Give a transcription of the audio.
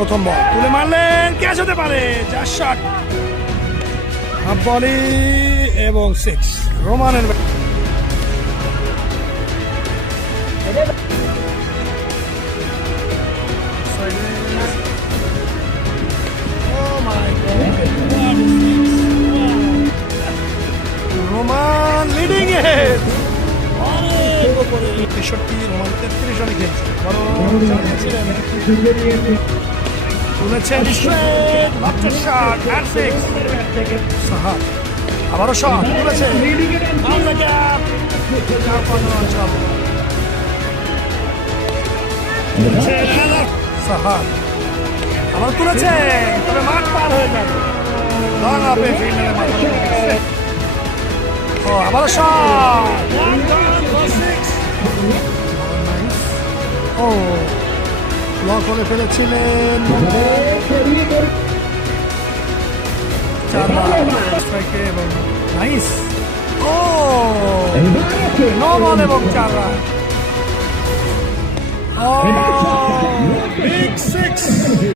প্রথম বল তুলে মারলেন, ক্যাচ হতে পারে, চার শট, হাফ বলি এবং 6 রোমানের রোমান লিডিং এ 63, রোমান 33 রানে খেলছে, তুলেছেন স্ট্রেট লাফটার শট এট 6 সাহাব, আবারও শট তুলেছে, on the gap, 4-5 রান চাল সাহাব, আবার তুলেছেন, তবে মাঠ পার হয়ে যাবে, লং আপে ফিল্ডারের মাথা, ও আবারও শট, ও ব্লক করে ফেলেছিলেন, 4 রান স্ট্রাইকে এবং নাইস, ও 9 বল এবং 4 রান, ও বিগ 6।